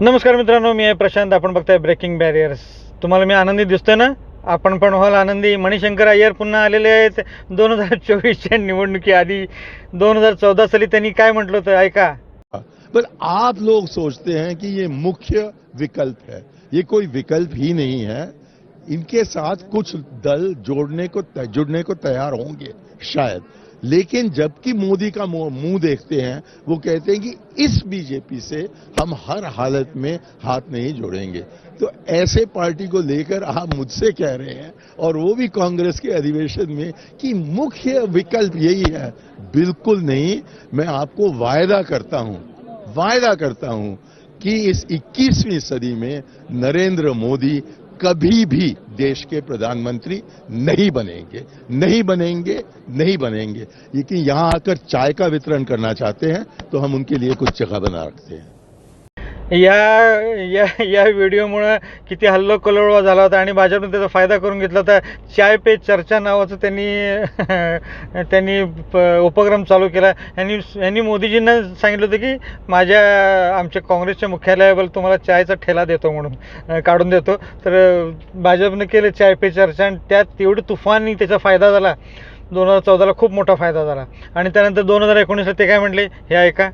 नमस्कार मित्रांनो, मी आहे प्रशांत. आपण बघताय ब्रेकिंग बॅरियर्स. तुम्हाला मी आनंदी दिसतोय ना? आपण पण व्हाल आनंदी. मणिशंकर अय्यर पुन्हा आलेले आहेत 2024च्या निवडणुकीआधी. 2014 साली त्यांनी काय म्हटलं होतं ऐका. पर आप लोग सोचते हैं कि ये मुख्य विकल्प है, ये कोई विकल्प ही नहीं है। इनके साथ कुछ दल जुड़ने को तैयार होंगे शायद, लेकिन जबकि मोदी का मुंह देखते हैं, वो कहते हैं कि इस बीजेपी से हम हर हालत में हाथ नहीं जोड़ेंगे। तो ऐसे पार्टी को लेकर आप मुझसे कह रहे हैं, और वो भी कांग्रेस के अधिवेशन में, कि मुख्य विकल्प यही है। बिल्कुल नहीं। मैं आपको वायदा करता हूं कि इस 21वीं सदी में नरेंद्र मोदी कभी भी देश के प्रधानमंत्री नहीं बनेंगे। लेकिन यहां आकर चाय का वितरण करना चाहते हैं तो हम उनके लिए कुछ जगह बना रखते हैं। या या या व्हिडिओमुळं किती हल्लोकल्लोळ झाला होता आणि भाजपने त्याचा फायदा करून घेतला होता. चाय पे चर्चा नावाचं त्यांनी उपक्रम चालू केला. यांनी मोदीजींना सांगितलं होतं की आमच्या काँग्रेसच्या मुख्यालयावर तुम्हाला चायचा ठेला देतो म्हणून, काढून देतो. तर भाजपनं केलं चाय पे चर्चा आणि त्यात तेवढी तुफानी त्याचा फायदा झाला. 2014ला खूप मोठा फायदा झाला. आणि त्यानंतर 2019ला ते काय म्हटले हे ऐका.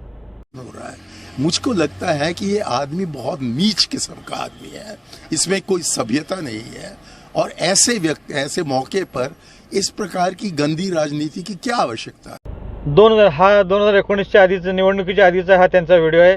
मुझको लगता है कि ये आदमी बहुत नीच किस्म का आदमी है, इसमें कोई सभ्यता नहीं है, और ऐसे मौके पर इस प्रकार की गंदी राजनीति की क्या आवश्यकता है। 2019च्या आधीचा, निवडणुकीच्या आधीचा हा त्यांचा व्हिडिओ आहे.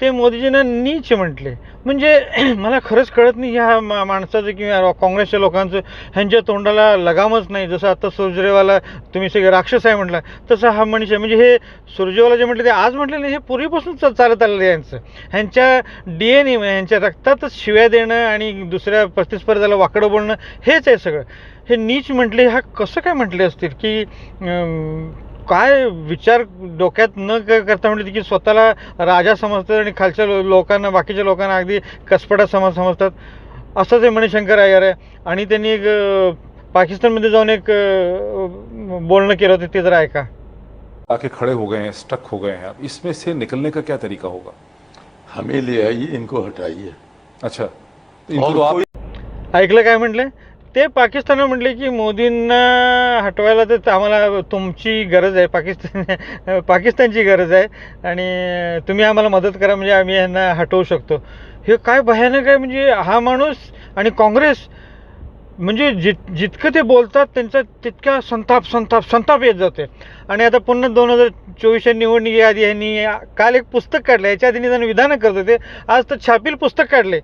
ते मोदीजींना नीच म्हटले. म्हणजे मला खरंच कळत नाही ह्या माणसाचं किंवा काँग्रेसच्या लोकांचं. ह्यांच्या तोंडाला लगामच नाही. जसं आता सुरजेवाला तुम्ही सगळे राक्षस आहे म्हटलं, तसं हा मनुष्य. म्हणजे हे सुरजेवाला जे म्हटलं ते आज म्हटलं नाही, हे पूर्वीपासून चालत आलेलं आहे यांचं. ह्यांच्या DNA ह्यांच्या रक्तातच शिव्या देणं आणि दुसऱ्या प्रतिस्पर्ध्याला वाकडं बोलणं हेच आहे सगळं. हे नीच म्हटले, हा कसं काय म्हटले असतील की काय विचार डोक्यात न करता म्हटलं की स्वतःला राजा समजतात आणि खालच्या लोकांना, बाकीच्या लोकांना अगदी कसपटा समजतात. असंच हे मणिशंकर अय्यर आहे. आणि त्यांनी एक पाकिस्तानमध्ये जाऊन एक बोलणं केलं होतं, ते जरा ऐका. आके खड़े हो गए हैं, स्टक हो गए हैं, अब इसमें से निकलने का क्या तरीका होगा? हमें ले आइए, इनको हटाइए। अच्छा, इनको तो आप ऐकलं काय म्हटलं ते? पाकिस्तानला म्हटले की मोदींना हटवायला तर आम्हाला तुमची गरज आहे, पाकिस्तानची गरज आहे, आणि तुम्ही आम्हाला मदत करा म्हणजे आम्ही यांना हटवू शकतो. हे काय भयानक आहे. म्हणजे हा माणूस आणि काँग्रेस, म्हणजे जितकं ते बोलतात त्यांचा तितका संताप येत जाते. आणि आता पुन्हा 2024च्या निवडणुकीआधी यांनी काल एक पुस्तक काढलं. याच्या आधी निदान विधानं करत होते, आज तर छापील पुस्तक काढले.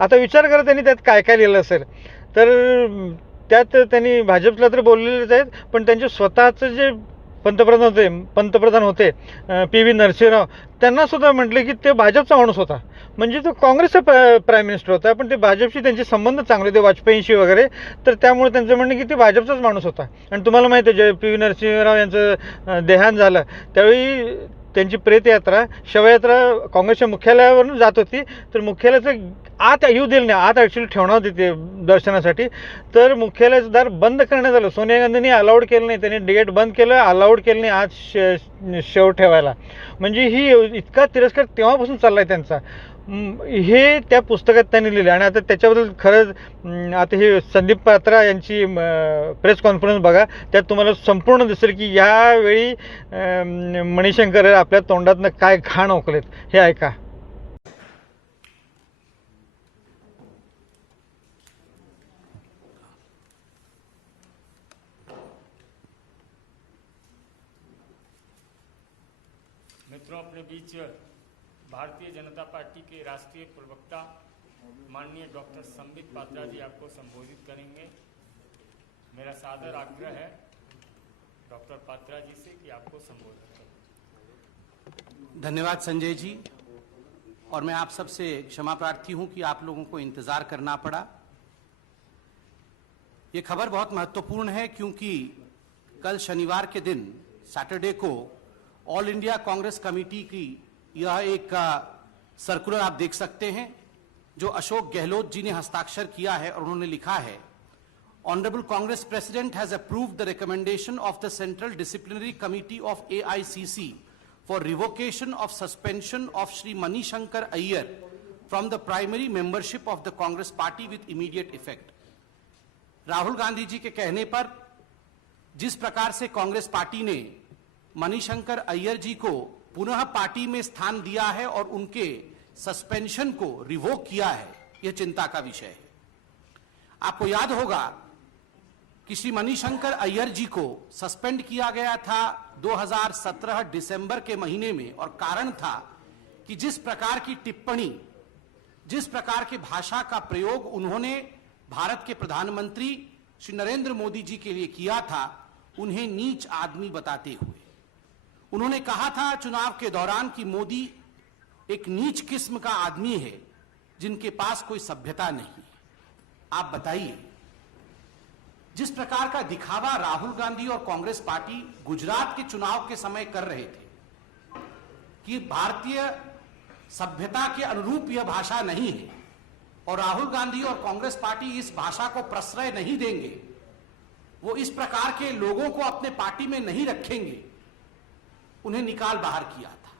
आता विचार करा त्यांनी त्यात काय काय लिहिलं असेल. तर त्यात त्यांनी भाजपला तर बोललेलेच आहेत, पण त्यांचे स्वतःचं जे पंतप्रधान होते PV नरसिंहराव, त्यांनासुद्धा म्हटले की ते भाजपचा माणूस होता. म्हणजे तो काँग्रेसचा प्राईम मिनिस्टर होता, पण ते भाजपशी त्यांचे संबंध चांगले होते, वाजपेयींशी वगैरे. तर त्यामुळे त्यांचं म्हणणं की ते भाजपचाच माणूस होता. आणि तुम्हाला माहिती आहे, PV नरसिंहराव यांचं देहांत झालं त्यावेळी त्यांची प्रेतयात्रा, शवयात्रा काँग्रेसच्या मुख्यालयावरून जात होती. तर मुख्यालयाचं आत येऊ दिलं नाही, आत ॲक्च्युली ठेवणार होते ते दर्शनासाठी. तर मुख्यालयाचं दार बंद करण्यात आलं. सोनिया गांधींनी अलाउड केलं नाही, त्यांनी गेट बंद केलं, अलाउड केलं नाही आत शेव ठेवायला. म्हणजे ही इतका तिरस्कार तेव्हापासून चालला आहे त्यांचा. हे त्या पुस्तकात त्यांनी लिहिलं. आणि आता त्याच्याबद्दल खरंच आता हे संदीप पात्रा यांची प्रेस कॉन्फरन्स बघा, त्यात तुम्हाला संपूर्ण दिसेल की यावेळी मणिशंकर आपल्या तोंडातनं काय घाण ओकलेत हे ऐका. मित्रों, अपने बीच भारतीय जनता पार्टी के राष्ट्रीय प्रवक्ता माननीय डॉक्टर संबित पात्रा जी आपको संबोधित करेंगे. मेरा सादर आग्रह है डॉक्टर पात्रा जी से कि आपको संबोधित करें. धन्यवाद संजय जी, और मैं आप सबसे क्षमा प्रार्थी हूं कि आप लोगों को इंतजार करना पड़ा. ये खबर बहुत महत्वपूर्ण है क्योंकि कल शनिवार के दिन, सैटरडे को, ऑल इंडिया कांग्रेस कमेटी की यह एक सर्कुलर आप देख सकते हैं जो अशोक गहलोत जी ने हस्ताक्षर किया है, और उन्होंने लिखा है, honourable Congress president has approved the recommendation of the central disciplinary committee of AICC for revocation of suspension of Shri Manishankar Iyer from the primary membership of the Congress party with immediate effect. Rahul Gandhi ji के कहने पर जिस प्रकार से Congress party ने मणिशंकर अय्यर जी को पुनः party में स्थान दिया है और उनके सस्पेंशन को रिवोक किया है, यह चिंता का विषय है। आपको याद होगा कि श्री मणिशंकर अय्यर जी को सस्पेंड किया गया था 2017 दिसंबर के महीने में, और कारण था कि जिस प्रकार की टिप्पणी, जिस प्रकार की भाषा का प्रयोग उन्होंने भारत के प्रधानमंत्री श्री नरेंद्र मोदी जी के लिए किया था, उन्हें नीच आदमी बताते हुए उन्होंने कहा था चुनाव के दौरान कि मोदी एक नीच किस्म का आदमी है जिनके पास कोई सभ्यता नहीं है। आप बताइए, जिस प्रकार का दिखावा राहुल गांधी और कांग्रेस पार्टी गुजरात के चुनाव के समय कर रहे थे कि भारतीय सभ्यता के अनुरूप यह भाषा नहीं है और राहुल गांधी और कांग्रेस पार्टी इस भाषा को प्रश्रय नहीं देंगे, वो इस प्रकार के लोगों को अपने पार्टी में नहीं रखेंगे, उन्हें निकाल बाहर किया था।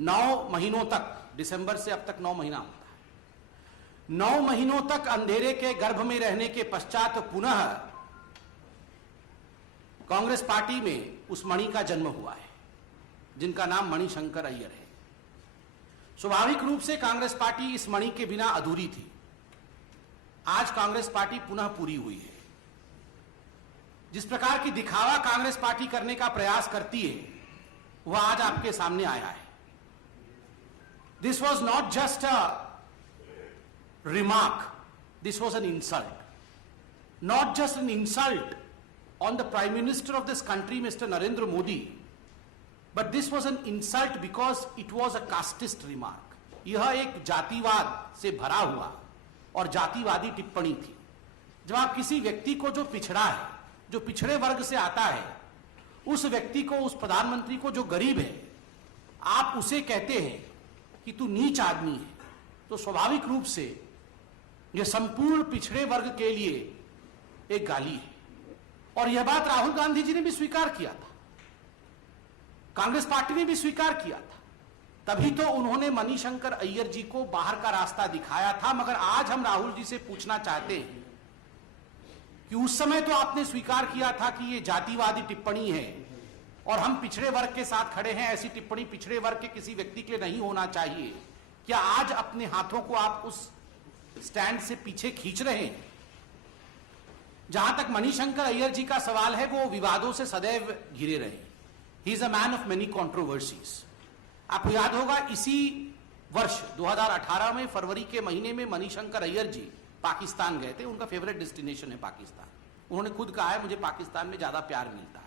9 महीनों तक, दिसंबर से अब तक 9 महीना होता है, 9 महीनों तक अंधेरे के गर्भ में रहने के पश्चात पुनः कांग्रेस पार्टी में उस मणि का जन्म हुआ है जिनका नाम मणिशंकर अय्यर है। स्वाभाविक रूप से कांग्रेस पार्टी इस मणि के बिना अधूरी थी। आज कांग्रेस पार्टी पुनः पूरी हुई है। जिस प्रकार की दिखावा कांग्रेस पार्टी करने का प्रयास करती है, वह आज आपके सामने आया है। This was not just a remark, this was an insult, not just an insult on the prime minister of this country mister Narendra Modi, but this was an insult because it was a casteist remark. यह एक जातिवाद से भरा हुआ और जातिवादी टिप्पणी थी। जब आप किसी व्यक्ति को जो पिछड़ा है, जो पिछड़े वर्ग से आता है, उस व्यक्ति को, उस प्रधानमंत्री को जो गरीब है, आप उसे कहते हैं कि तू नीच आदमी है, तो स्वाभाविक रूप से यह संपूर्ण पिछड़े वर्ग के लिए एक गाली है। और यह बात राहुल गांधी जी ने भी स्वीकार किया था, कांग्रेस पार्टी ने भी स्वीकार किया था, तभी तो उन्होंने मणिशंकर अय्यर जी को बाहर का रास्ता दिखाया था। मगर आज हम राहुल जी से पूछना चाहते हैं कि उस समय तो आपने स्वीकार किया था कि यह जातिवादी टिप्पणी है और हम पिछड़े वर्ग के साथ खड़े हैं, ऐसी टिप्पणी पिछड़े वर्ग के किसी व्यक्ति के लिए नहीं होना चाहिए। क्या आज अपने हाथों को आप उस स्टैंड से पीछे खींच रहे हैं? जहां तक मणिशंकर अय्यर जी का सवाल है, वो विवादों से सदैव घिरे रहे। He is a man of many controversies. आपको याद होगा इसी वर्ष 2018 में फरवरी के महीने में मणिशंकर अय्यर जी पाकिस्तान गए थे। उनका फेवरेट डेस्टिनेशन है पाकिस्तान। उन्होंने खुद कहा है मुझे पाकिस्तान में ज्यादा प्यार मिलता है।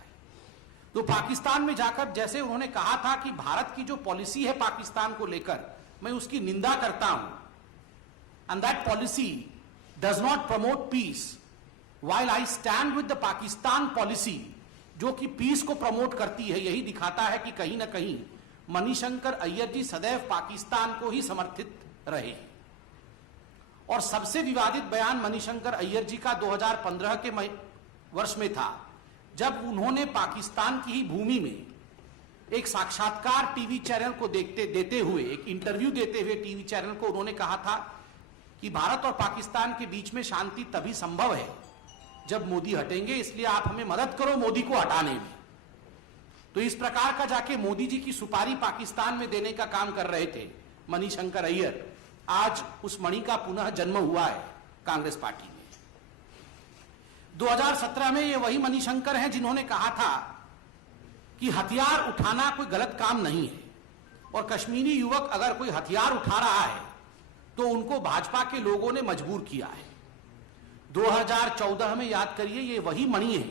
तो पाकिस्तान में जाकर जैसे उन्होंने कहा था कि भारत की जो पॉलिसी है पाकिस्तान को लेकर, मैं उसकी निंदा करता हूं, and that policy does not promote peace, while I stand with the Pakistan policy, जो कि पीस को प्रमोट करती है। यही दिखाता है कि कहीं ना कहीं मणिशंकर अय्यर जी सदैव पाकिस्तान को ही समर्थित रहे। और सबसे विवादित बयान मणिशंकर अय्यर जी का 2015 के वर्ष में था, जब उन्होंने पाकिस्तान की ही भूमि में एक साक्षात्कार टीवी चैनल को देते हुए, एक इंटरव्यू देते हुए टीवी चैनल को, उन्होंने कहा था कि भारत और पाकिस्तान के बीच में शांति तभी संभव है जब मोदी हटेंगे, इसलिए आप हमें मदद करो मोदी को हटाने में। तो इस प्रकार का जाके मोदी जी की सुपारी पाकिस्तान में देने का काम कर रहे थे मणिशंकर अय्यर। आज उस मणि का पुनः जन्म हुआ है कांग्रेस पार्टी में। 2017 में ये वही मणिशंकर हैं जिन्होंने कहा था कि हथियार उठाना कोई गलत काम नहीं है, और कश्मीरी युवक अगर कोई हथियार उठा रहा है तो उनको भाजपा के लोगों ने मजबूर किया है। 2014 में याद करिए, ये वही मणि है,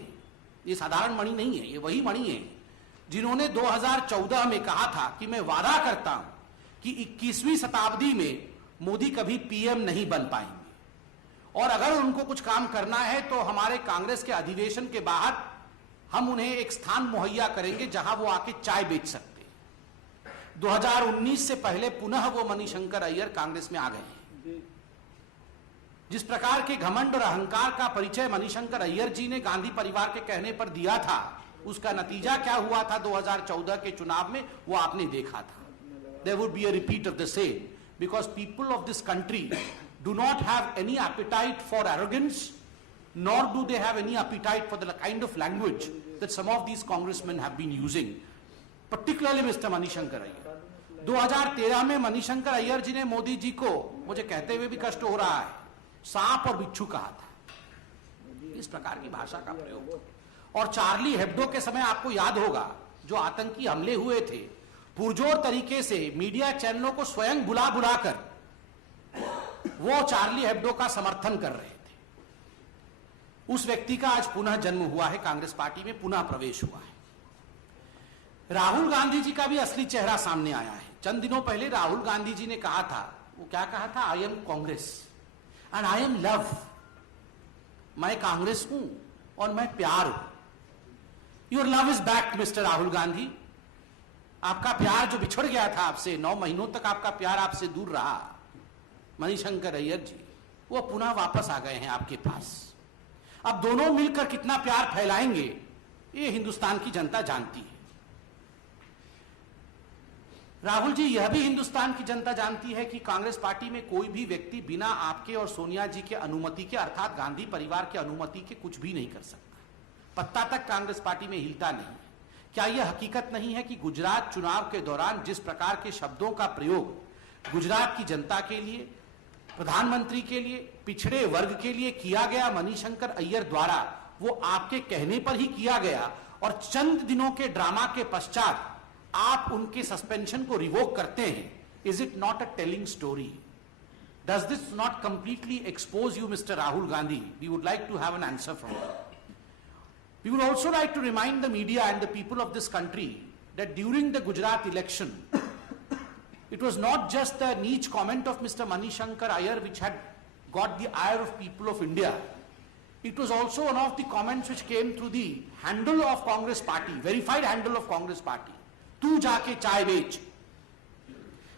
ये साधारण मणि नहीं है, ये वही मणि है जिन्होंने 2014 में कहा था कि मैं वादा करता हूं कि 21वीं शताब्दी में मोदी कभी पीएम नहीं बन पाएंगे, और अगर उनको कुछ काम करना है तो हमारे कांग्रेस के अधिवेशन के बाहर हम उन्हें एक स्थान मुहैया करेंगे जहां वो आके चाय बेच सकते हैं। 2019 से पहले पुनः वो मणिशंकर अय्यर कांग्रेस में आ गए हैं। जिस प्रकार के घमंड और अहंकार का परिचय मणिशंकर अय्यर जी ने गांधी परिवार के कहने पर दिया था, उसका नतीजा क्या हुआ था 2014 के चुनाव में, वो आपने देखा था। There would be a repeat of the same because people of this country do not have any appetite for arrogance, nor do they have any appetite for the kind of language that some of these congressmen have been using, particularly Mr. Manishankar Iyer. 2013 में मणिशंकर अय्यर जी ने मोदी जी को, मुझे कहते हुए भी कष्ट हो रहा है, सांप और बिच्छू कहा था, इस प्रकार की भाषा का प्रयोग। और चार्ली हेब्डो के समय आपको याद होगा, जो आतंकी हमले हुए थे, पुरजोर तरीके से मीडिया चैनलों को स्वयं बुला बुलाकर वो चार्ली हेब्डो का समर्थन कर रहे थे। उस व्यक्ति का आज पुनः जन्म हुआ है, कांग्रेस पार्टी में पुनः प्रवेश हुआ है। राहुल गांधी जी का भी असली चेहरा सामने आया है। चंद दिनों पहले राहुल गांधी जी ने कहा था, वो क्या कहा था, I am Congress and I am love, मैं कांग्रेस हूं और मैं प्यार हूं। Your love is back mister Rahul Gandhi. आपका प्यार जो बिछड़ गया था आपसे, 9 महीनों तक आपका प्यार आपसे दूर रहा, मणिशंकर अय्यर जी, वो पुनः वापस आ गए हैं आपके पास। अब दोनों मिलकर कितना प्यार फैलाएंगे, ये हिंदुस्तान की जनता जानती है। राहुल जी, यह भी हिंदुस्तान की जनता जानती है कि कांग्रेस पार्टी में कोई भी व्यक्ति बिना आपके और सोनिया जी के अनुमति के, अर्थात गांधी परिवार के अनुमति के, कुछ भी नहीं कर सकता। पत्ता तक कांग्रेस पार्टी में हिलता नहीं है। क्या यह हकीकत नहीं है कि गुजरात चुनाव के दौरान जिस प्रकार के शब्दों का प्रयोग गुजरात की जनता के लिए, प्रधानमंत्री के लिए, पिछड़े वर्ग के लिए किया गया मणिशंकर अय्यर द्वारा, वो आपके कहने पर ही किया गया, और चंद दिनों के ड्रामा के पश्चात आप उनके सस्पेंशन को रिवोक करते हैं? Is it not a telling story? Does this not completely expose you Mr Rahul Gandhi? We would like to have an answer from you. We would also like to remind the media and the people of this country that during the Gujarat election, it was not just the niche comment of Mr. Manishankar Iyer which had got the ire of people of India. It was also one of the comments which came through the handle of Congress party, verified handle of Congress party. तू जाके चाय बेच।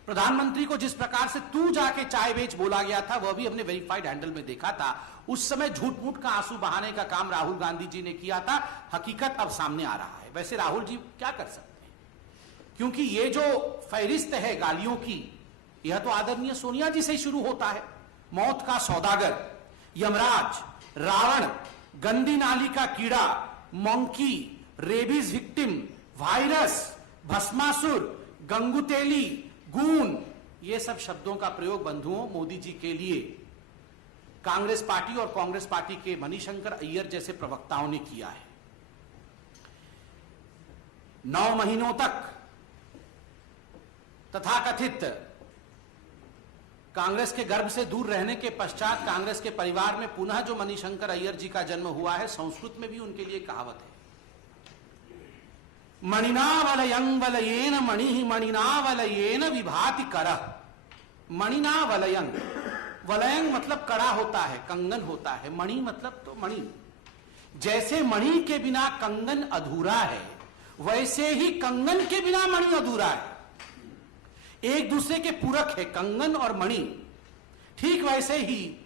प्रधानमंत्री को जिस प्रकार से तू जाके चाय बेच बोला गया था, वह भी हमने वेरीफाइड हैंडल में देखा था। उस समय झूठ मूठ का आंसू बहाने का काम राहुल गांधी जी ने किया था। हकीकत अब सामने आ रहा है। वैसे राहुल जी क्या कर सकते हैं, क्योंकि ये जो फहरिस्त है गालियों की, यह तो आदरणीय सोनिया जी से ही शुरू होता है। मौत का सौदागर, यमराज, रावण, गंदी नाली का कीड़ा, monkey, rabies victim, virus, Bhasmasur, गंगुतेली, goon, ये सब शब्दों का प्रयोग बंधुओं मोदी जी के लिए कांग्रेस पार्टी और कांग्रेस पार्टी के मणिशंकर अय्यर जैसे प्रवक्ताओं ने किया है। 9 महीनों तक तथाकथित कांग्रेस के गर्भ से दूर रहने के पश्चात कांग्रेस के परिवार में पुनः जो मणिशंकर अय्यर जी का जन्म हुआ है, संस्कृत में भी उनके लिए कहावत है, मणिना वलयं वलयेन मणि मणिना वलयेन विभाति करः। मणिना वलयं, वलयं मतलब कड़ा होता है, कंगन होता है, मणि मतलब तो मणि। जैसे मणि के बिना कंगन अधूरा है, वैसे ही कंगन के बिना मणि अधूरा है। एक दूसरे के पूरक है कंगन और मणि। ठीक वैसे ही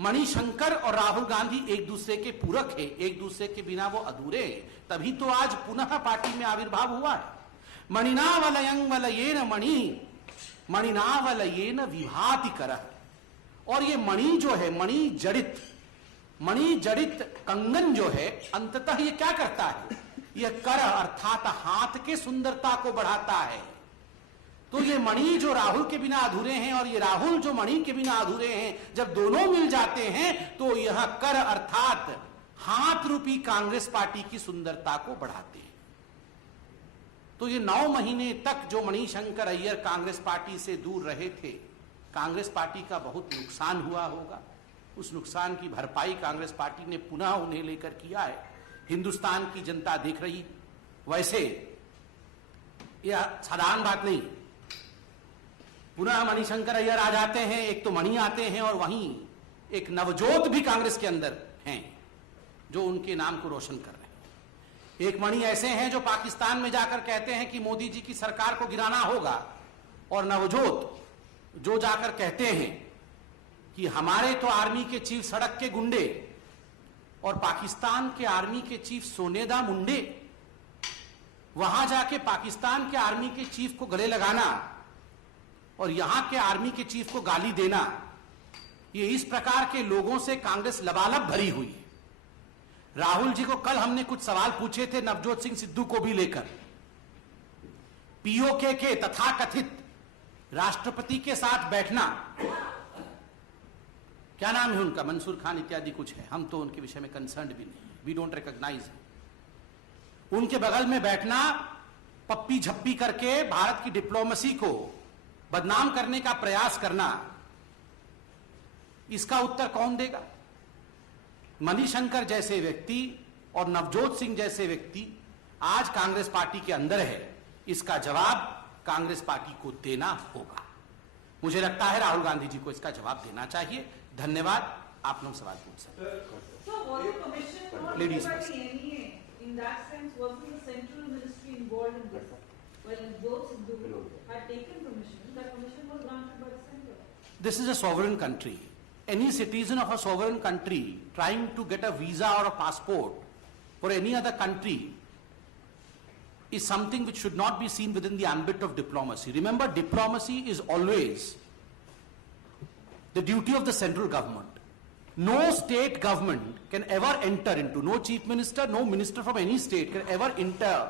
मणिशंकर और राहुल गांधी एक दूसरे के पूरक है, एक दूसरे के बिना वो अधूरे हैं। तभी तो आज पुनः पार्टी में आविर्भाव हुआ है। मणिना वलयं वलयेन मणि मणिना वलयेन विभाति करः। और ये मणि जो है, मणि जड़ित कंगन जो है, अंततः ये क्या करता है, यह कर अर्थात हाथ के सुंदरता को बढ़ाता है। तो ये मणि जो राहुल के बिना अधूरे हैं और ये राहुल जो मणि के बिना अधूरे हैं, जब दोनों मिल जाते हैं तो यह कर अर्थात हाथ रूपी कांग्रेस पार्टी की सुंदरता को बढ़ाते हैं। तो ये 9 महीने तक जो मणिशंकर अय्यर कांग्रेस पार्टी से दूर रहे थे, कांग्रेस पार्टी का बहुत नुकसान हुआ होगा। उस नुकसान की भरपाई कांग्रेस पार्टी ने पुनः उन्हें लेकर किया है। हिंदुस्तान की जनता देख रही। वैसे यह साधारण बात नहीं, पुनः मणिशंकर अय्यर आ जाते हैं, एक तो मणि आते हैं और वहीं एक नवजोत भी कांग्रेस के अंदर हैं जो उनके नाम को रोशन कर रहे हैं। एक मणि ऐसे हैं जो पाकिस्तान में जाकर कहते हैं कि मोदी जी की सरकार को गिराना होगा, और नवजोत जो जाकर कहते हैं कि हमारे तो आर्मी के चीफ सड़क के गुंडे और पाकिस्तान के आर्मी के चीफ सोनेदा मुंडे। वहां जाके पाकिस्तान के आर्मी के चीफ को गले लगाना और यहां के आर्मी के चीफ को गाली देना, ये इस प्रकार के लोगों से कांग्रेस लबालब भरी हुई है। राहुल जी को कल हमने कुछ सवाल पूछे थे नवजोत सिंह सिद्धू को भी लेकर। पीओके के तथाकथित राष्ट्रपति के साथ बैठना, क्या नाम है उनका, मंसूर खान इत्यादि कुछ है, हम तो उनके विषय में कंसर्न भी नहीं, वी डोंट रिकॉग्नाइज। उनके बगल में बैठना, पप्पी झप्पी करके भारत की डिप्लोमेसी को बदनाम करने का प्रयास करना, इसका उत्तर कौन देगा? मणिशंकर जैसे व्यक्ति और नवजोत सिंह जैसे व्यक्ति आज कांग्रेस पार्टी के अंदर है, इसका जवाब कांग्रेस पार्टी को देना होगा। मुझे लगता है राहुल गांधी जी को इसका जवाब देना चाहिए। धन्यवाद। आप लोग सवाल पूछ सकते हैं। Ladies first. In that sense, wasn't the central ministry involved in this? Well, Navjot Sidhu had taken permission. That permission was granted by the center. This is a sovereign country. Any citizen of a sovereign country trying to get a visa or a passport for any other country is something which should not be seen within the ambit of diplomacy. Remember, diplomacy is always the duty of the central government. No state government can ever enter into, no chief minister, no minister from any state can ever enter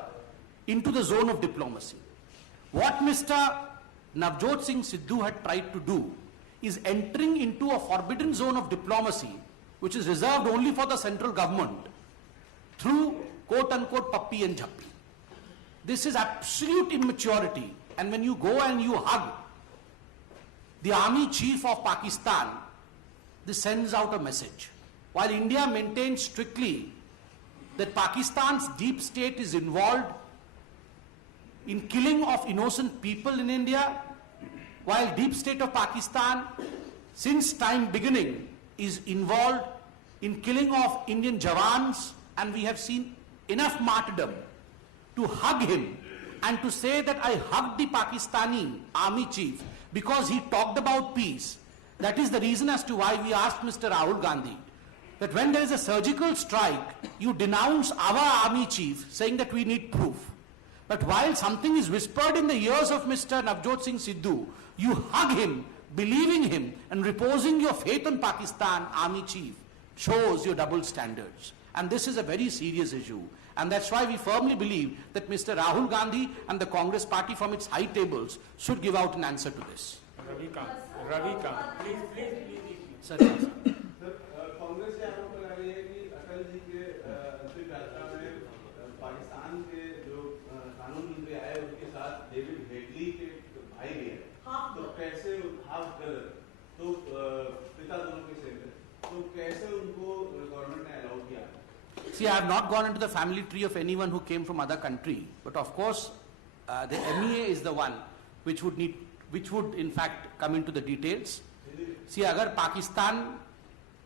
into the zone of diplomacy. What Mr. Navjot Singh Sidhu had tried to do is entering into a forbidden zone of diplomacy, which is reserved only for the central government, through quote-unquote pappi and jhappi. This is absolute immaturity. And when you go and you hug the army chief of Pakistan, this sends out a message. While India maintains strictly that Pakistan's deep state is involved in killing of innocent people in India, while deep state of Pakistan since time beginning is involved in killing of Indian Jawans, and we have seen enough martyrdom to hug him and to say that I hugged the Pakistani army chief because he talked about peace. That is the reason as to why we asked Mr. Rahul Gandhi that when there is a surgical strike, you denounce our army chief saying that we need proof. But while something is whispered in the ears of Mr. Navjot Singh Sidhu, you hug him, believing him and reposing your faith on Pakistan army chief shows your double standards. And this is a very serious issue. And that's why we firmly believe that Mr. Rahul Gandhi and the Congress party from its high tables should give out an answer to this. Ravi Kant, please. Sir, Congress के आरोप लगा रही है कि अटल जी के अंतिम यात्रा में पाकिस्तान के जो कानून मंत्री आए उनके साथ डेविड हेडली के भाई भी है, तो कैसे हाफ ब्रदर, तो पिता दोनों के सेम है, तो कैसे उनको गवर्नमेंट ने अलाउ किया? see, I have not gone into the family tree of anyone who came from other country, but of course, the MEA is the one which would in fact come into the details. See, अगर पाकिस्तान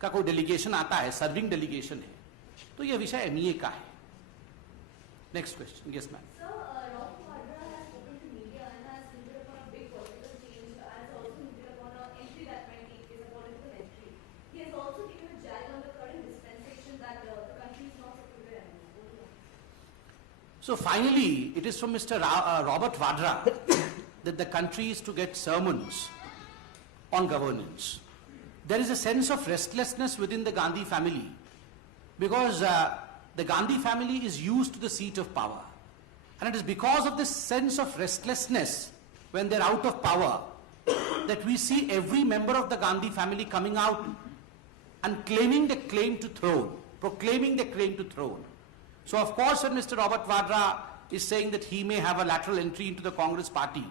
का कोई delegation आता है, serving delegation है, तो यह विषय MEA का है. Next question. Yes ma'am. So finally, it is from Mr. Robert Vadra that the country is to get sermons on governance. There is a sense of restlessness within the Gandhi family because the Gandhi family is used to the seat of power. And it is because of this sense of restlessness when they're out of power that we see every member of the Gandhi family coming out and claiming the claim to throne, proclaiming the claim to throne. So of course when Mr. Robert Vadra is saying that he may have a lateral entry into the Congress party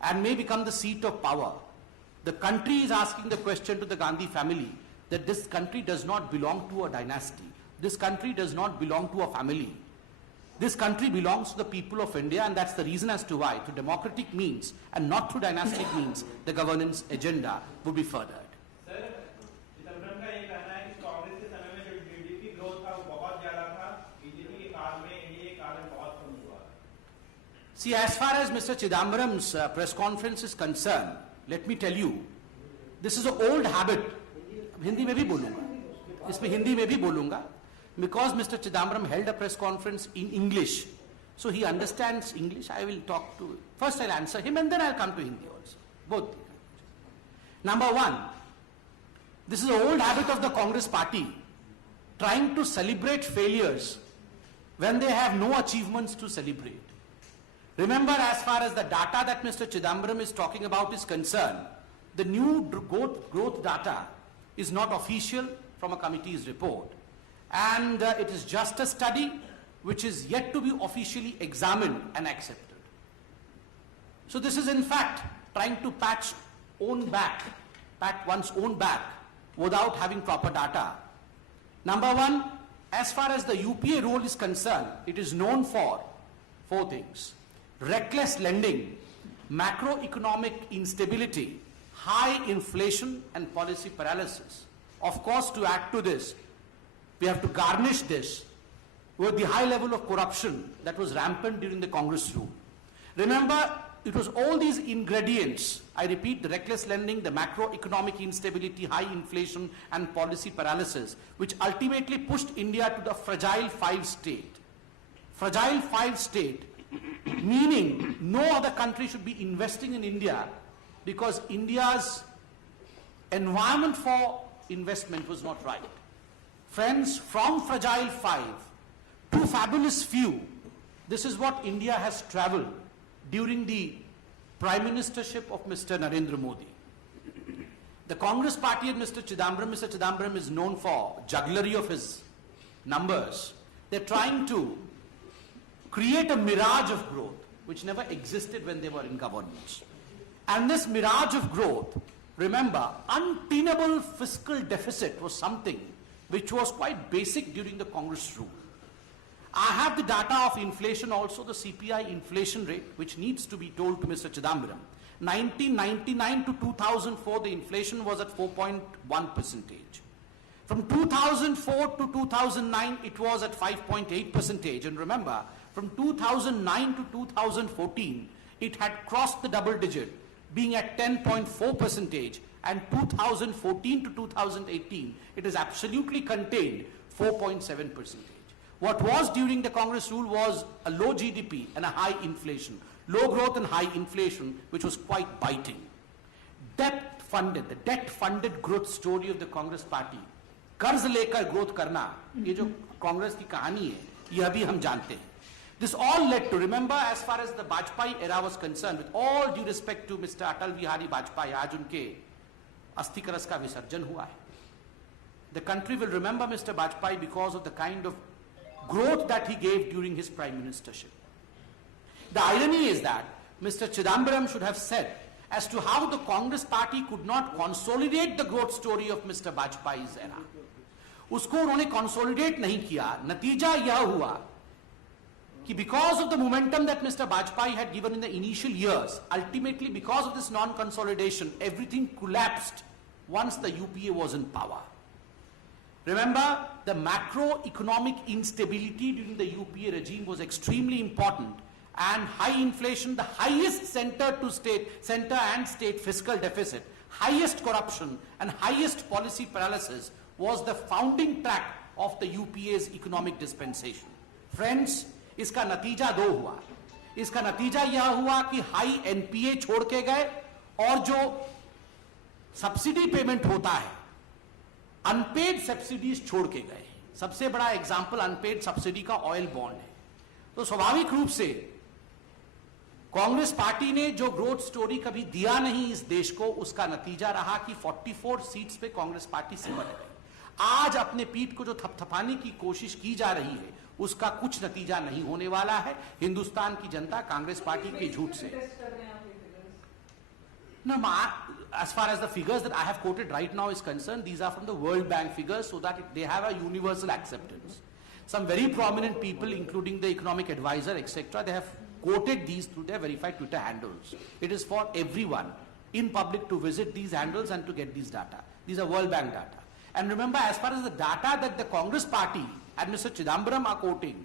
and may become the seat of power, the country is asking the question to the Gandhi family that this country does not belong to a dynasty. This country does not belong to a family. This country belongs to the people of India, and that's the reason as to why, through democratic means and not through dynastic means, the governance agenda would be furthered. See, as far as Mr. Chidambaram's press conference is concerned, let me tell you, this is an old habit. Hindi mein bhi bolunga. Isme Hindi mein bhi bolunga. Because Mr. Chidambaram held a press conference in English, so he understands English, I will talk to, first I'll answer him and then I'll come to Hindi also. both. Number one, this is an old habit of the Congress party, trying to celebrate failures when they have no achievements to celebrate. Remember, as far as the data that Mr. Chidambaram is talking about is concerned, the new growth data is not official from a committee's report. And it is just a study which is yet to be officially examined and accepted. So this is in fact trying to pat one's own back without having proper data. Number one, as far as the UPA role is concerned, it is known for 4 things: reckless lending, macroeconomic instability, high inflation, and policy paralysis. Of course, to add to this, we have to garnish this with the high level of corruption that was rampant during the Congress rule. Remember, it was all these ingredients, I repeat, the reckless lending, the macroeconomic instability, high inflation, and policy paralysis, which ultimately pushed India to the fragile 5 state. Fragile 5 state, meaning no other country should be investing in India because India's environment for investment was not right. Friends, from fragile 5 to fabulous few, this is what India has traveled during the Prime Ministership of Mr. Narendra Modi. The Congress party and Mr. Chidambaram is known for jugglery of his numbers. They're trying to create a mirage of growth which never existed when they were in governance. And this mirage of growth, remember, untenable fiscal deficit was something which was quite basic during the Congress rule. I have the data of inflation also, the CPI inflation rate, which needs to be told to Mr. Chidambaram. 1999 to 2004, the inflation was at 4.1%. From 2004 to 2009, it was at 5.8%. And remember, from 2009 to 2014, it had crossed the double digit, being at 10.4%. And 2014 to 2018, it is absolutely contained, 4.7%. What was during the Congress rule was a low GDP and a high inflation. Low growth and high inflation, which was quite biting. The debt-funded growth story of the Congress party. कर्ज लेकर growth करना, ये जो कांग्रेस की कहानी है, यह भी हम जानते हैं. This all led to, remember, as far as the Vajpayee era was concerned, with all due respect to Mr. Atal Bihari Vajpayee, आज उनके अस्थि कलश का विसर्जन हुआ है. The country will remember Mr. Vajpayee because of the kind of growth that he gave during his prime ministership. The irony is that Mr. Chidambaram should have said as to how the Congress party could not consolidate the growth story of Mr. Vajpayee's era. उसको उन्होंने consolidate नहीं किया. नतीजा यह हुआ कि because of the momentum that Mr. Vajpayee had given in the initial years, ultimately because of this non-consolidation, everything collapsed once the UPA was in power. Remember, the macroeconomic instability during the UPA regime was extremely important, and high inflation, the highest center and state fiscal deficit, highest corruption, and highest policy paralysis was the founding track of the UPA's economic dispensation. Friends, इसका नतीजा 2 हुआ. इसका नतीजा यह हुआ कि high NPA छोड़ के गए और जो सब्सिडी पेमेंट होता है, अनपेड सब्सिडीज छोड़ के गए. सबसे बड़ा एग्जांपल अनपेड सब्सिडी का ऑयल बॉन्ड है. तो स्वाभाविक रूप से कांग्रेस पार्टी ने जो ग्रोथ स्टोरी कभी दिया नहीं इस देश को, उसका नतीजा रहा कि 44 सीट्स पे कांग्रेस पार्टी सिमट गई. आज अपने पीठ को जो थपथपाने की कोशिश की जा रही है, उसका कुछ नतीजा नहीं होने वाला है. हिंदुस्तान की जनता कांग्रेस पार्टी के झूठ से No, as far as the figures that I have quoted right now is concerned, these are from the World Bank figures, so that they have a universal acceptance. Some very prominent people, including the economic advisor, etc., they have quoted these through their verified Twitter handles. It is for everyone in public to visit these handles and to get these data. These are World Bank data. And remember, as far as the data that the Congress party and Mr. Chidambaram are quoting,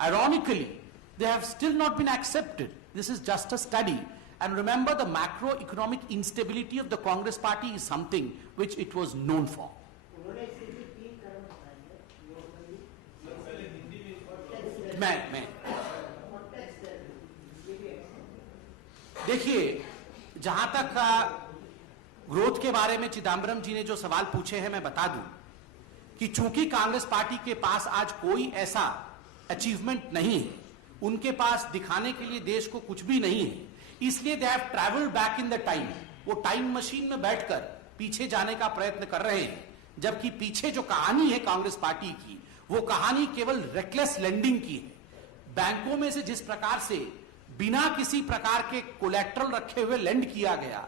ironically, they have still not been accepted. This is just a study. And remember, the macroeconomic instability of the Congress party is something which it was known for. देखिए, जहां तक growth के बारे में चिदम्बरम जी ने जो सवाल पूछे हैं, मैं बता दूं कि चूंकि कांग्रेस पार्टी के पास आज कोई ऐसा अचीवमेंट नहीं है, उनके पास दिखाने के लिए देश को कुछ भी नहीं है, इसलिए they have travelled back in the time. वो टाइम मशीन में बैठकर पीछे जाने का प्रयत्न कर रहे हैं, जबकि पीछे जो कहानी है कांग्रेस पार्टी की, वो कहानी केवल रेकलेस लेंडिंग की है। बैंकों में से जिस प्रकार से बिना किसी प्रकार के कोलैटरल रखे हुए लेंड किया गया,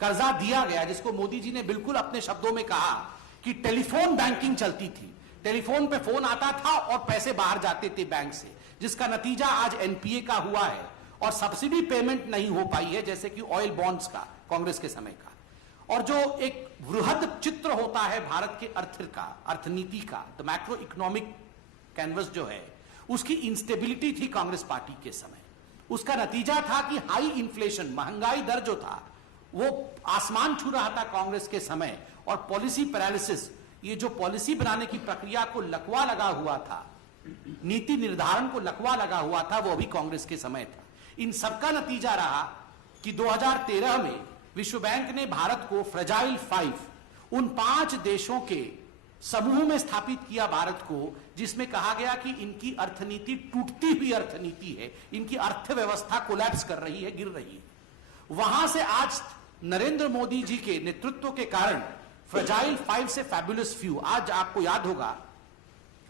कर्जा दिया गया, जिसको मोदी जी ने बिल्कुल अपने शब्दों में कहा कि टेलीफोन बैंकिंग चलती थी, टेलीफोन पे फोन आता था और पैसे बाहर जाते थे बैंक से, जिसका नतीजा आज एनपीए का हुआ है और सब्सिडी पेमेंट नहीं हो पाई है, जैसे कि ऑयल बॉन्ड्स का कांग्रेस के समय का। और जो एक वृहद चित्र होता है भारत के अर्थनीति का, द मैक्रो इकोनॉमिक कैनवस जो है, उसकी इंस्टेबिलिटी थी कांग्रेस पार्टी के समय। उसका नतीजा था कि हाई इन्फ्लेशन, महंगाई दर जो था वो आसमान छू रहा था कांग्रेस के समय, और पॉलिसी पैरालिसिस, ये जो पॉलिसी बनाने की प्रक्रिया को लकवा लगा हुआ था, नीति निर्धारण को लकवा लगा हुआ था, वो भी कांग्रेस के समय था। इन सबका नतीजा रहा कि 2013 में विश्व बैंक ने भारत को फ्रेजाइल 5, उन 5 देशों के समूह में स्थापित किया भारत को, जिसमें कहा गया कि इनकी अर्थनीति टूटती हुई अर्थनीति है, इनकी अर्थव्यवस्था कोलैप्स कर रही है, गिर रही है। वहां से आज नरेंद्र मोदी जी के नेतृत्व के कारण फ्रेजाइल 5 से फैबुलस फ्यू, आज आपको याद होगा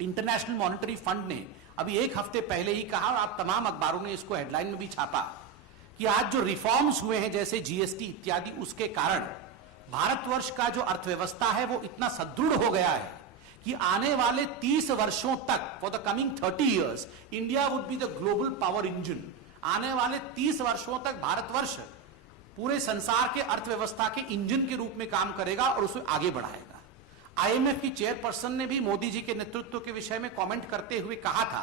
इंटरनेशनल मॉनेटरी फंड ने अभी 1 हफ्ते पहले ही कहा, और आप तमाम अखबारों ने इसको हेडलाइन में भी छापा, कि आज जो रिफॉर्म्स हुए हैं जैसे जीएसटी इत्यादि, उसके कारण भारतवर्ष का जो अर्थव्यवस्था है वो इतना सुदृढ़ हो गया है कि आने वाले 30 वर्षों तक, for the coming 30 years, India would be the global power engine. आने वाले 30 वर्षों तक भारतवर्ष पूरे संसार के अर्थव्यवस्था के इंजन के रूप में काम करेगा और उसे आगे बढ़ाएगा। आईएमएफ की चेयरपर्सन ने भी मोदी जी के नेतृत्व के विषय में कमेंट करते हुए कहा था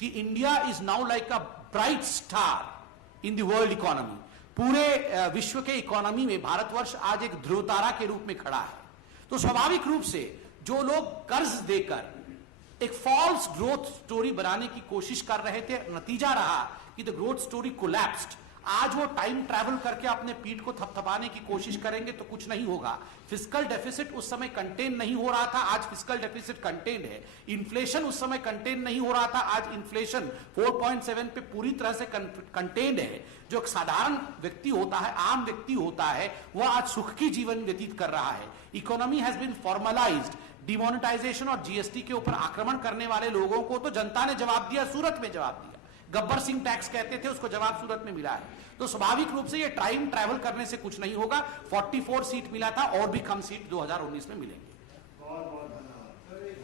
कि India is now like a bright star in the world economy. पूरे विश्व के इकोनॉमी में भारतवर्ष आज एक ध्रुव तारा के रूप में खड़ा है। तो स्वाभाविक रूप से जो लोग कर्ज देकर एक फॉल्स ग्रोथ स्टोरी बनाने की कोशिश कर रहे थे, नतीजा रहा कि द ग्रोथ स्टोरी कोलैप्स्ड। आज वो टाइम ट्रैवल करके अपने पीठ को थपथपाने की कोशिश करेंगे तो कुछ नहीं होगा। फिस्कल डेफिसिट उस समय कंटेन नहीं हो रहा था, आज फिस्कल डेफिसिट कंटेन है। इन्फ्लेशन उस समय कंटेन नहीं हो रहा था, आज इन्फ्लेशन 4.7 पे पूरी तरह से कंटेन्ड है। जो एक साधारण व्यक्ति होता है, आम व्यक्ति होता है, वह आज सुख की जीवन व्यतीत कर रहा है। Economy has been formalised. Demonetisation और जीएसटी के ऊपर आक्रमण करने वाले लोगों को तो जनता ने जवाब दिया, सूरत में जवाब दिया। गब्बर सिंह टैक्स कहते थे, उसको जवाब सूरत में मिला है। तो स्वाभाविक रूप से ये टाइम ट्रैवल करने से कुछ नहीं होगा। 44 सीट मिला था, और भी कम सीट 2019 में मिलेंगे।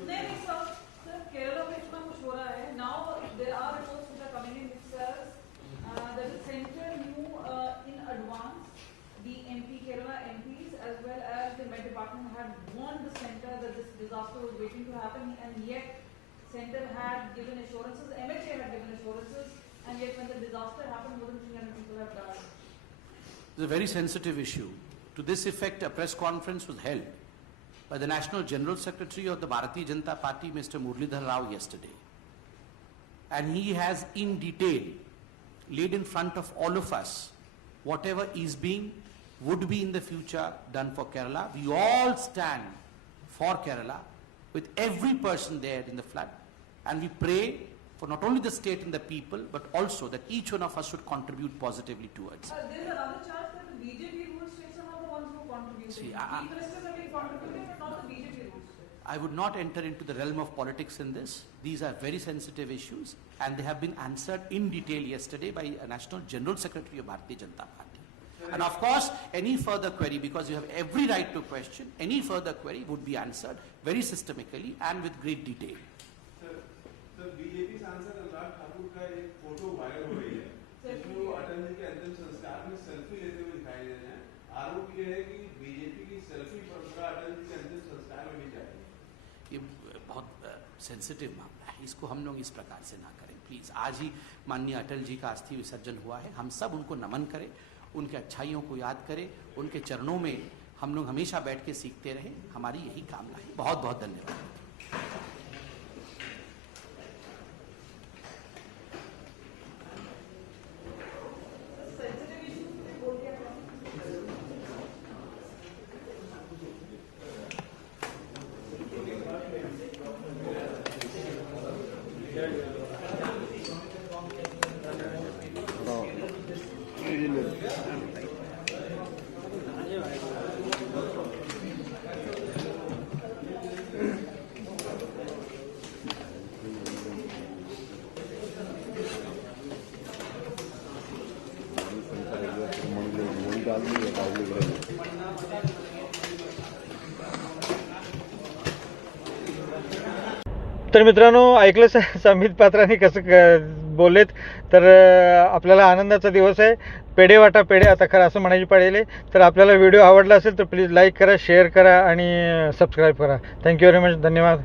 नहीं सर, केरला में इतना कुछ हो रहा है। Now there are reports which are coming in that the centre new in advance the MP Kerala MPs as well as the Met Department had warned the center that this disaster was waiting to happen, and yet center had given assurances, MHA had given assurances, and yet when the disaster happened, more than 300 people have died. It's a very sensitive issue. To this effect, a press conference was held by the National General Secretary of the Bharatiya Janata Party, Mr. Muralidhar Rao, yesterday. And he has in detail laid in front of all of us whatever is being, would be in the future done for Kerala. We all stand for Kerala with every person there in the flood, and we pray for not only the state and the people, but also that each one of us should contribute positively towards. There is another charge that the BJP rule states are not the ones who contributed. See, Chief ministers have been contributing, but not the BJP rule states. I would not enter into the realm of politics in this. These are very sensitive issues, and they have been answered in detail yesterday by a National General Secretary of Bharatiya Janata Party. And of course, any further query, because you have every right to question, any further query would be answered very systemically and with great detail. Sir BJP सांसद अनुराग ठाकुर का एक photo viral हो रही है, जिसमें वो अटल जी के अंतिम संस्कार में सेल्फी लेते हुए दिखाई दे रहे हैं। आरोप ये है कि बीजेपी की सेल्फी परंपरा अटल जी के अंतिम संस्कार में भी जाएगी। ये बहुत सेंसिटिव मामला है, इसको हम लोग इस प्रकार से ना करें प्लीज। आज ही माननीय अटल जी का अस्थि विसर्जन हुआ है, हम सब उनको नमन करें, उनके अच्छाइयों को याद करें, उनके चरणों में हम लोग हमेशा बैठ के सीखते रहें। हमारी यही कामना है। बहुत बहुत धन्यवाद। Sensitive issues, बोल दिया तर मित्रांनो, ऐकलं संबित पात्रांनी कसं बोललेत. तर आपल्याला आनंदाचा दिवस आहे. पेढे वाटा पेढे, आता खरं असं म्हणायची पाळी. तर आपल्याला व्हिडिओ आवडला असेल तर प्लीज लाईक करा, शेअर करा आणि सबस्क्राईब करा. Thank you very much. धन्यवाद.